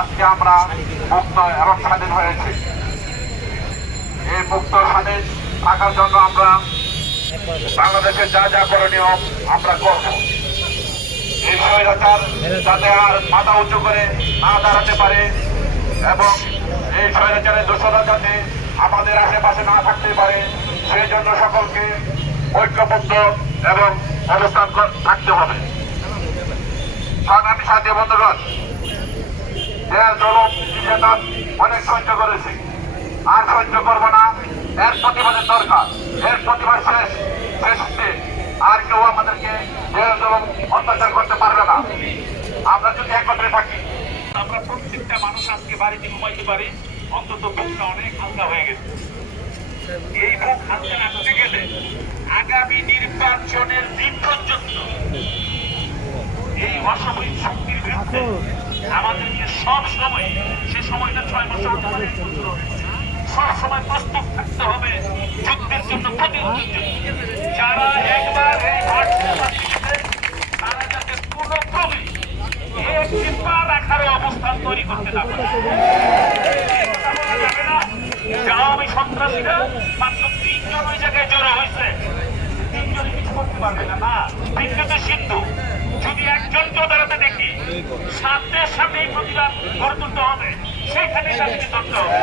আজকে আমরা মুক্ত এবং স্বাধীন হয়েছি। এই মুক্ত স্বাধীন থাকার জন্য আমরা বাংলাদেশের যা যা করণীয় আমরা করব। এই স্বৈরাচার যাতে আর মাথা উঁচু করে না দাঁড়াতে পারে এবং এই স্বৈরাচারের দোষরা যাতে আমাদের আশেপাশে না থাকতে পারে, সেই জন্য সকলকে ঐক্যবদ্ধ এবং অবস্থান থাকতে হবে। সংগ্রামী সাথী বন্ধুগণ দেয়াল জলম অনেক সহ্য করেছি। আর সহ্য করব না, এর প্রতিবাদের দরকার, এর প্রতিবাদ শেষ আর কেউ আমাদেরকে অত্যাচার করতে পারবে না। আমরা যদি একত্রে থাকি, আমরা প্রত্যেকটা মানুষ আজকে বাড়িতে ঘুমাইতে পারি, অন্তত বুকটা অনেক হালকা হয়ে গেছে। এই বুক হালকা গেলে আগামী নির্বাচনের দিন পর্যন্ত এই অসামরিক আমাদেরকে সব সময়, সে সময়টা ছয় বছর। সব সময় প্রস্তুত থাকতে হবে যুদ্ধের জন্য প্রতিরোধের যারা একবার এই তারা যাতে রাখার অবস্থান তৈরি করতে না পারে এই কথা বলা যাবে না যে আওয়ামী সন্ত্রাসীরা গড়ে তুলতে হবে সেখানে তাদেরকে ধরতে হবে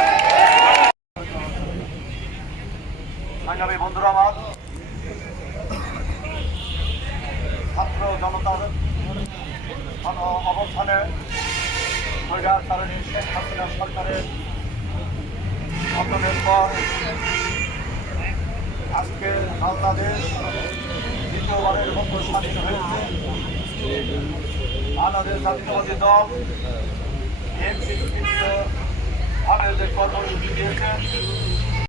সংগ্রামী বন্ধুরা, আমার ছাত্র জনতার অবস্থানে কৈরার কারণে শেখ হাসিনা সরকারের পতনের পর আজকে বাংলাদেশ দ্বিতীয়বারের মতো স্বাধীন হয়েছে। বাংলাদেশ জাতীয়বাদী দল Niemcy, Habeldek, Podwórz, Wielkie.